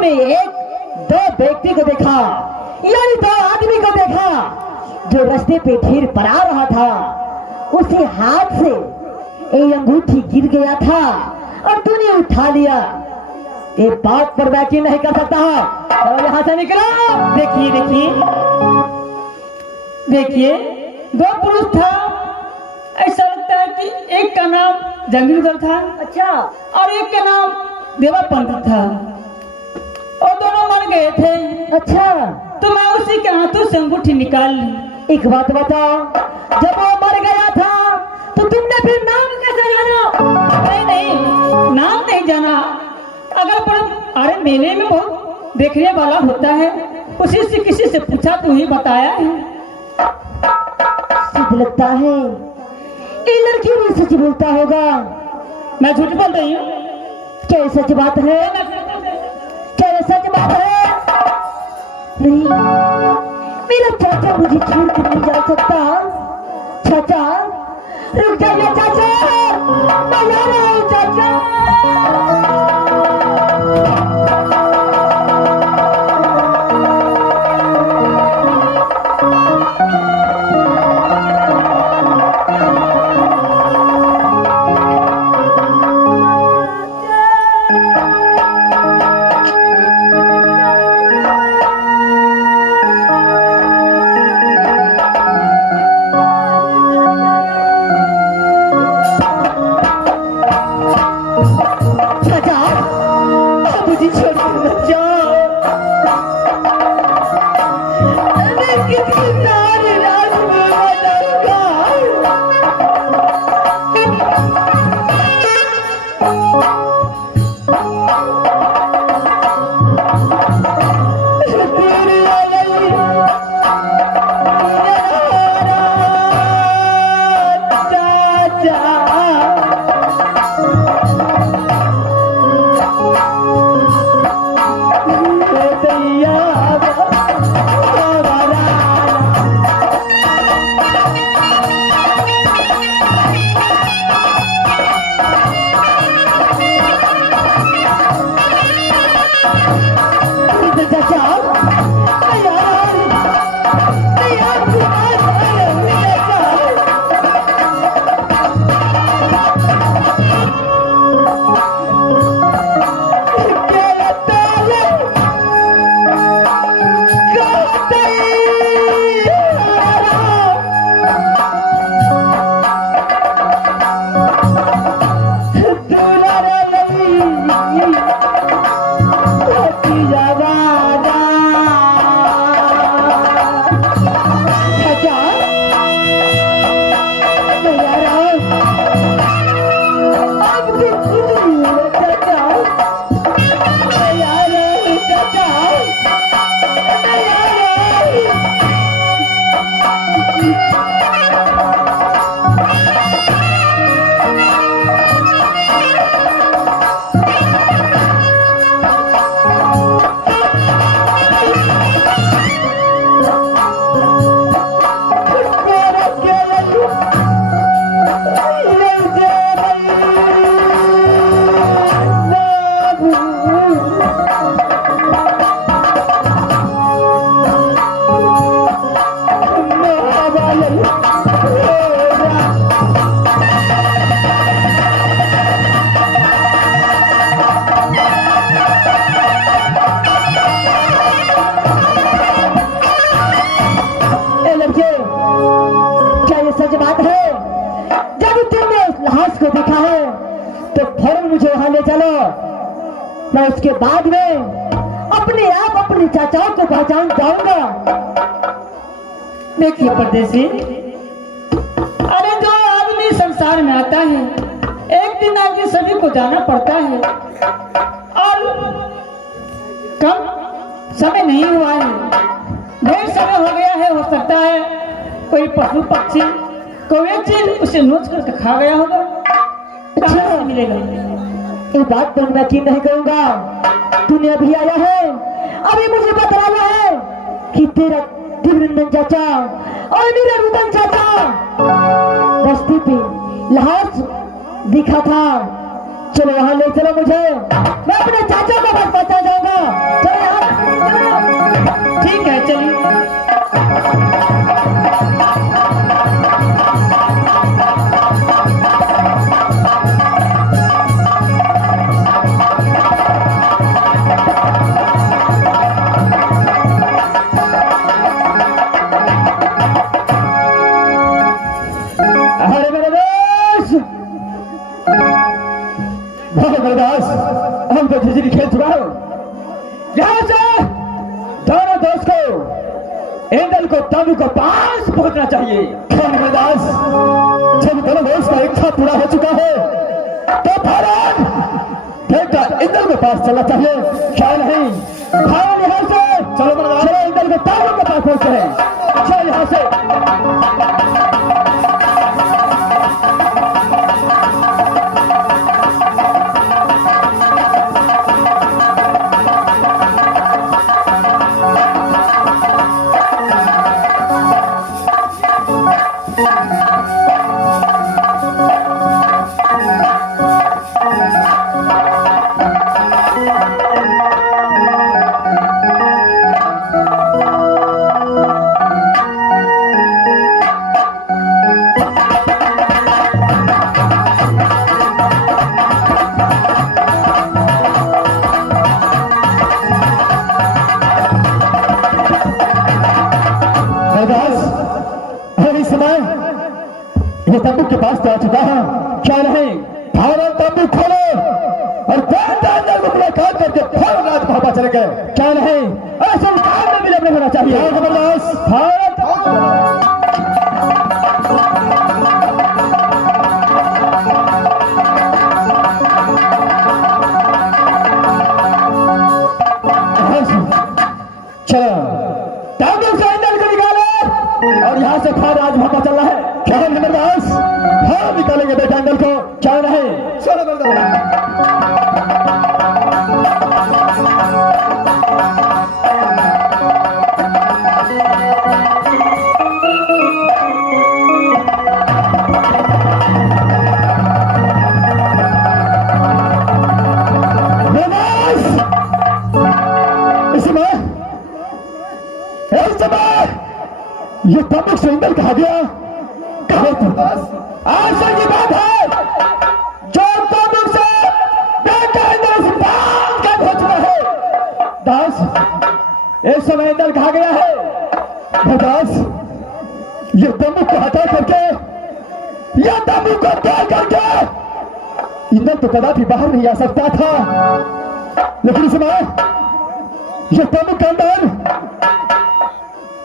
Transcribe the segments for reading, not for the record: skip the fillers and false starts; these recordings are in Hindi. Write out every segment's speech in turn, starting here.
में एक दो व्यक्ति को देखा, यानी दो आदमी को देखा जो रास्ते पे ढेर पर आ रहा था। उसे हाथ से एक अंगूठी गिर गया था और तूने उठा लिया। ये बात पर यकीन नहीं कर सकता है, तो यहाँ से निकलो। देखिए देखिए देखिए, दो पुरुष था। ऐसा लगता है कि एक का नाम जंगीरदार था, अच्छा, और एक का नाम देवा पंडित था, और दोनों मर गए थे। अच्छा, तो मैं उसी के हाथों से अंगूठी निकाल ली। एक बात बताओ, जब वो मर गया था तो तुमने फिर नाम कैसे जाना? नहीं नहीं, नाम नहीं जाना। अगर पर अरे मेले में बहुत देखने वाला होता है, उसी से किसी से पूछा तो ही बताया है। सिद्ध लगता है ये लड़की भी सच बोलता होगा। मैं झूठ बोल रही हूँ? क्या ये सच बात है? क्या ये सच बात है? नहीं, मेरा चाचा मुझे छोड़ कर नहीं जा सकता। चाचा रुक जाइए, चाचा मैं आ रहा हूँ। चाचा मैं उसके बाद में अपने आप अपने चाचाओं को पहचान जाऊंगा। देखिए परदेसी, अरे जो आदमी संसार में आता है एक दिन आगे सभी को जाना पड़ता है, और कम समय नहीं हुआ है, ढेर समय हो गया है। हो सकता है कोई पशु पक्षी कोई चीज उसे नोच करके खा गया होगा। कहाँ से मिलेगा? ये बात तो मैं यकीन नहीं करूंगा। तूने अभी आया है, अभी मुझे बतलाया है कि तेरा दिव्यनंदन चाचा और मेरा रुदन चाचा रास्ते पे लाश दिखा था। चलो वहां ले चलो मुझे, मैं अपने चाचा को बस बचा जाऊंगा। चली। अरे मेरे दोस्त, मेरे दोस्त, हम तो झिझरी खेल चुका हूं। यहाँ से दोनों दोस्त को इंदल को तंबू को पास पहुंचना चाहिए। मेरे दोस्त, जब दोनों दोस्त का इच्छा पूरा हो चुका है तो फौरन बेटा इंदल के पास चलना चाहिए। क्या नहीं भाई, यहाँ से चलो मेरे दोस्त, चलो इंदल को तंबू के पास पहुंचते हैं। चल यहाँ से। ये तंबू के पास तो आ चुका है। क्या नहीं फौरन तंबू खोलो और अंदर को मुलाकात करके फौरन रात भापा चले गए। क्या नहीं ऐसे काम में विलंब नहीं होना चाहिए। जबरदस्त चलो तंबू से इंदल को निकालो और यहाँ से फिर आज भापा चल रहा है। क्या जबरदस्त, हाँ निकालेंगे बेटा इंदल को। क्या नहीं चलो जबरदस्त। ये तंबू से इंदल कहा गया। आज की बात है जो तंबू से बेटा इंदल से बात कर हो चुका है। दास इस समय इंदल कहा गया है। दास ये तंबू को हटा करके, ये तंबू को तोड़ करके इंदल तो कदापि बाहर नहीं आ सकता था, लेकिन इस समय ये तंबू के अंदर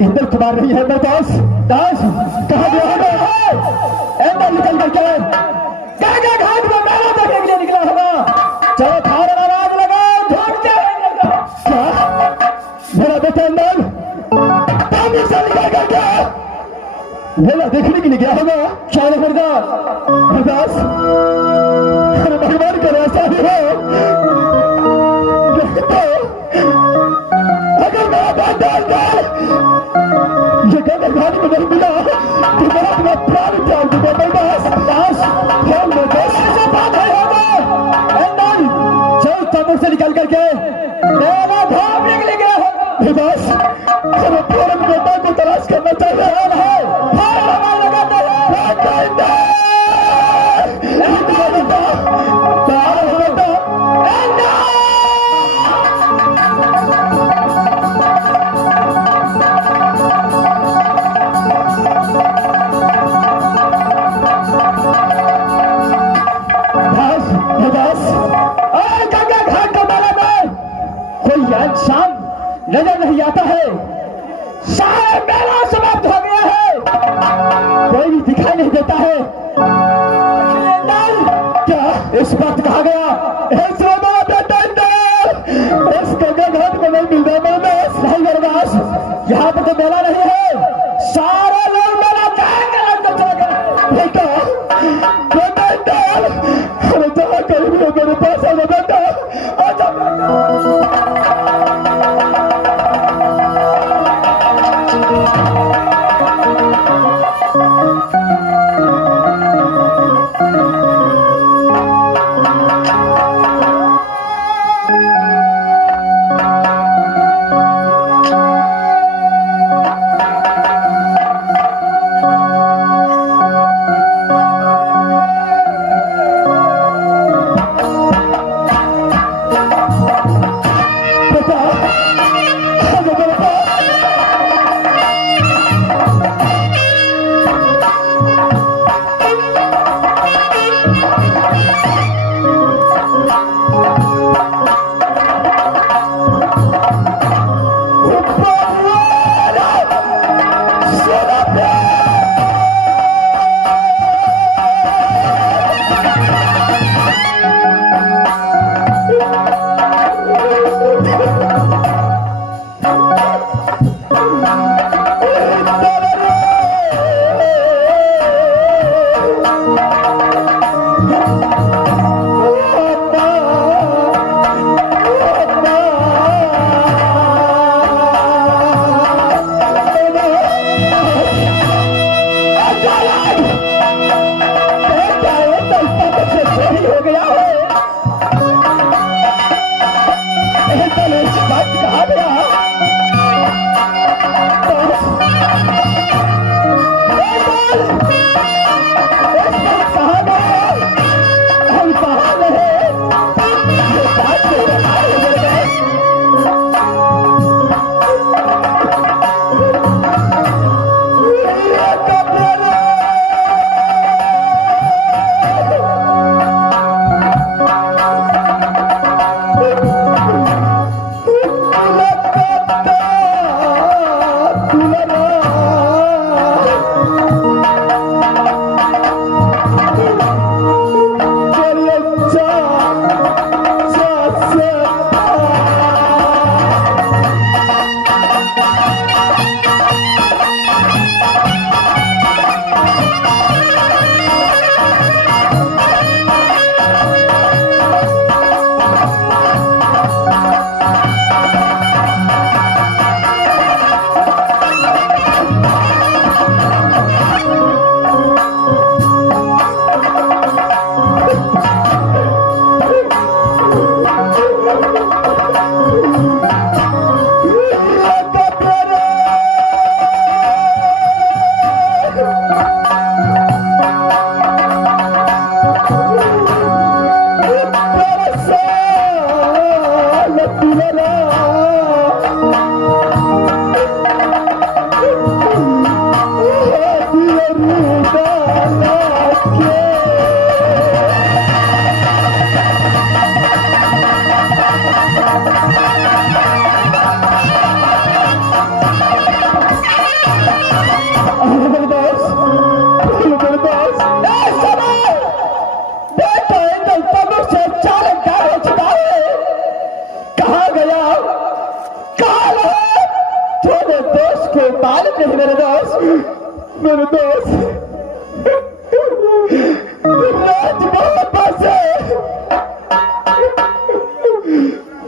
इंदल कुमार नहीं है। दास दास कहा गया है इंदल निकल करके गंगा घाट में मेला देखने के लिए निकला होगा। चलो फौरन आवाज लगाओ, ढूंढते हैं क्या मेरा बेटा इंदल तंबू से निकल करके मेला देखने के लिए गया होगा। क्या दास अरे भगवान करे ऐसा ही हो। अगर मेरा बेटा ये गंगा घाट में नहीं मिला तो मेरा अपना प्राण त्याग दूंगा। दास ऐसा बात है इंदल चल तंबू से निकल करके मेरा धाम निकल गया है। दास हमें फौरन बेटा को तलाश करना चाहिए। शाम नजर नहीं आता है, सारा मेला समाप्त हो गया है, कोई भी दिखाई नहीं देता है। क्या इस वक्त कहा गया इस गंगा घाट में नहीं मिल रहा। नहीं बर्दास, यहाँ पर तो मेला नहीं है, सारे लोग मेला जाएंगे लगकर चले गए। अरे जहाँ कहीं भी मेरे पास आ बेटा कहा गया कहा गया हम कहा रहे ये बात तो बताए मेरे मेरे दोस्त राज बाबा से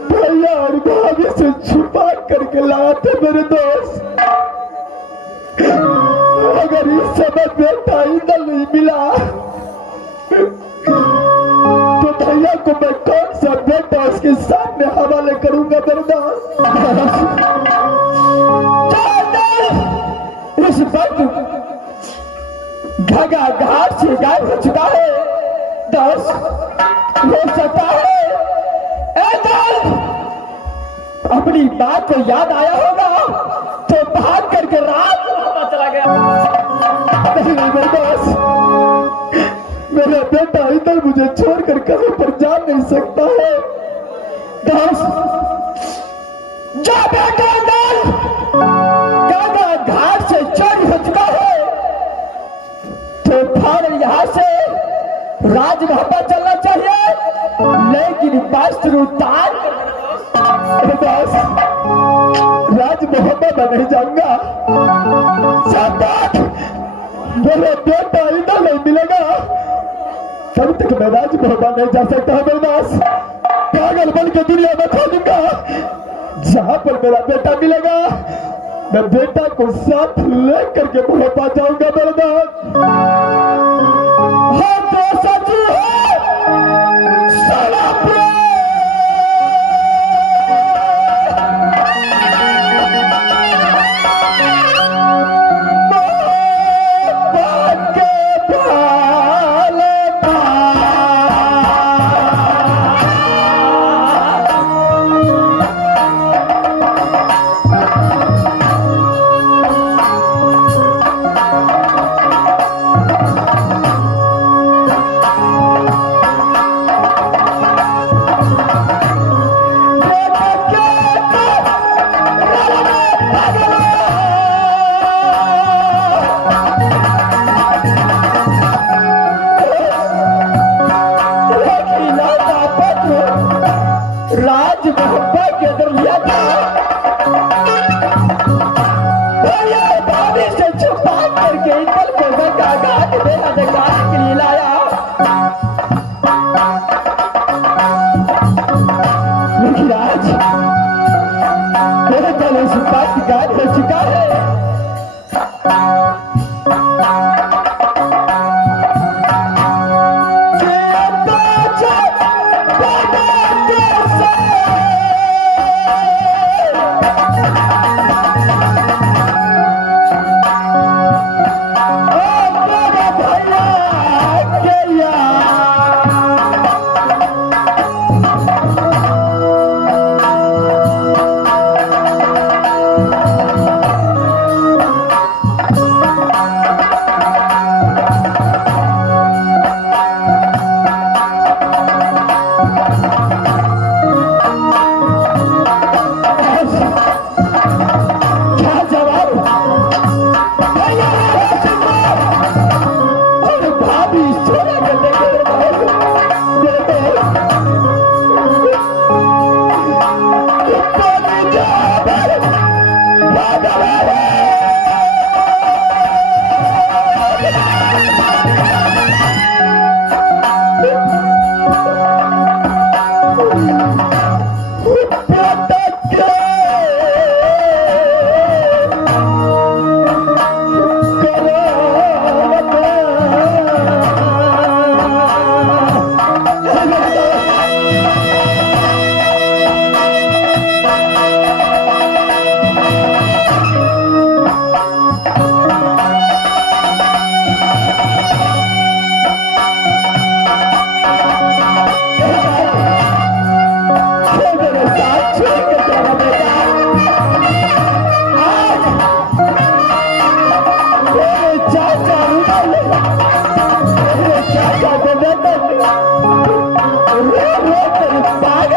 भैया और भाभी से छुपा करके लाया था मेरे दोस्त। अगर इस समय बेटा इंदल नहीं मिला तो भैया को मैं कौन सा बेटा उसके सामने हवाले करूंगा मेरे दोस्त। इस वक्त घगा घाट से गायब हो चुका है दोस्त। हो सकता है अपनी बात को याद आया होगा तो भाग करके रात चला गया। नहीं मेरे दोस्त, मेरा बेटा इधर मुझे छोड़कर कहीं पर जा नहीं सकता है दोस्त। जा बेटा इधर घाट से चोरी हो चुका है तो फौरन यहाँ से राज मोहब्बत चलना चाहिए, लेकिन वस्त्र उतार राज मोहब्बत में नहीं जाऊंगा। मेरे बेटा इधर नहीं मिलेगा तब तक मैं राज मोहब्बत नहीं जा सकता है। मेरे दास पागल बन के दुनिया में खोजूंगा, जहां पर मेरा बेटा मिलेगा मैं बेटा को साथ लेकर के मोहब्बत जाऊंगा मेरे दोस्त। तो सच है राज मोहब्बत के अंदर लिया था, भाभी से छुपा करके इधर को घाट बेला दिखाने के लिए लाया। लेकिन आज मेरे गले से बात की गाय हो चुका है।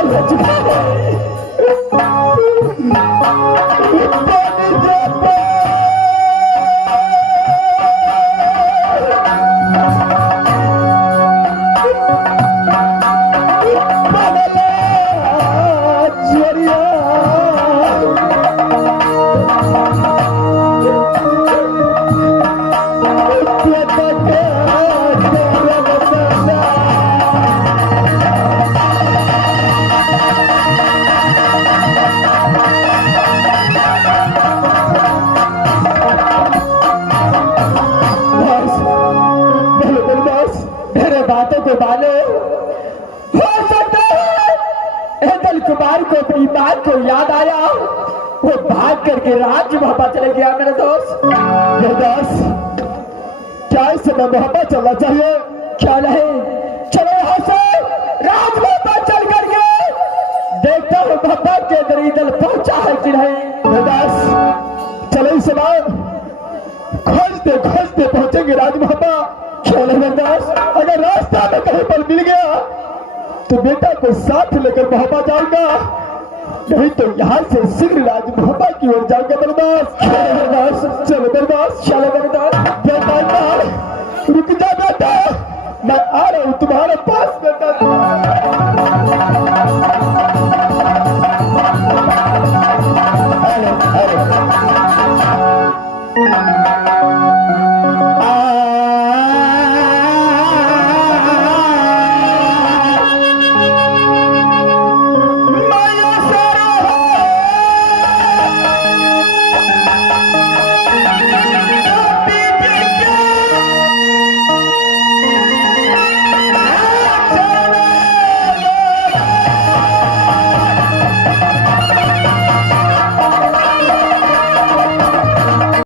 हो चुका है। बातों को मानो, हो सकता है इंदल कुमार को अपनी बात को याद आया, वो भाग करके राज मोहब्बत चले गया। मेरे दोस्त क्या इस समय मोहब्बत चलना चाहिए? क्या नहीं, चलो यहाँ से राज मोहब्बत चल करके देखता हूँ मोहब्बत के अंदर इंदल पहुंचा है कि नहीं। चलो इस समय खोजते खोजते पहुंचेंगे राज मोहब्बत। अगर रास्ता में कहीं पर मिल गया तो बेटा को साथ लेकर मोहब्बा जाऊंगा, नहीं तो यहाँ से शीघ्र राज मोहब्बा की ओर जाऊंगा। बर्दाश्त चलो बर्दाश्त बेटा, रुक जा बेटा, मैं आ रहा हूँ तुम्हारे पास बेटा।